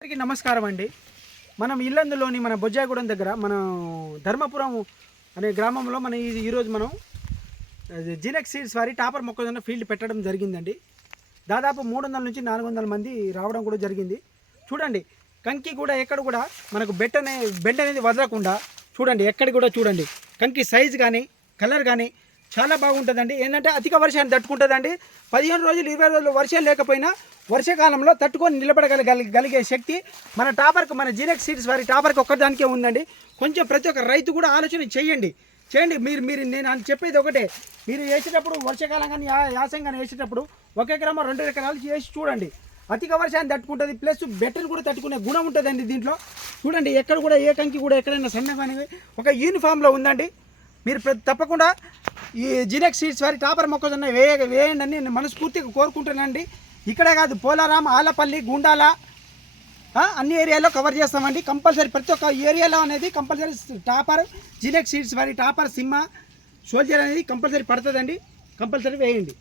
అందరికీ నమస్కారం అండి. మనం ఇల్లందులోని మన బొజ్జాగూడెం దగ్గర మనం ధర్మపురం అనే గ్రామంలో మన ఈరోజు మనం జీనెక్స్ సీడ్స్ వారి టాపర్ మొక్కజొన్న ఫీల్డ్ పెట్టడం జరిగిందండి. దాదాపు 300 నుంచి 400 మంది రావడం కూడా జరిగింది. చూడండి, కంకి కూడా ఎక్కడ కూడా మనకు బెండ్ అనేది వదలకుండా చూడండి, ఎక్కడ కూడా చూడండి కంకి సైజు కానీ కలర్ కానీ చాలా బాగుంటుందండి. ఏంటంటే అధిక వర్షాన్ని తట్టుకుంటుందండి. 15 రోజులు 20 రోజులు వర్షాలు లేకపోయినా వర్షాకాలంలో తట్టుకొని నిలబడగలిగే శక్తి మన టాపర్కు, మన జీనెక్స్ సీడ్స్ వారి టాపర్కి ఒక్కదానికే ఉందండి. కొంచెం ప్రతి ఒక్క రైతు కూడా ఆలోచన చేయండి. మీరు నేను చెప్పేది ఒకటే, మీరు వేసేటప్పుడు వర్షాకాలం కానీ యాసం కానీ వేసేటప్పుడు 1 ఎకరం 2 ఎకరాలు చేసి చూడండి. అధిక వర్షాన్ని తట్టుకుంటుంది, ప్లస్ బెటర్ కూడా తట్టుకునే గుణం ఉంటుందండి దీంట్లో. చూడండి, ఎక్కడ కూడా ఏ కంకి కూడా ఎక్కడైనా సన్నగానే ఒక యూనిఫామ్లో ఉందండి. మీరు తప్పకుండా ఈ జీనెక్స్ సీడ్స్ వారి టాపర్ మొక్కజొన్న వేయండి అని నేను మనస్ఫూర్తిగా కోరుకుంటున్నానండి. ఇక్కడే కాదు, పోలారాం, ఆలపల్లి, గుండాల అన్ని ఏరియాలో కవర్ చేస్తామండి. కంపల్సరీ ప్రతి ఒక్క ఏరియాలో అనేది కంపల్సరీ టాపర్ జీనెక్స్ సీడ్స్ వారి టాపర్ సింహ సోల్జర్ అనేది కంపల్సరీ పడుతుందండి. కంపల్సరీ వేయండి.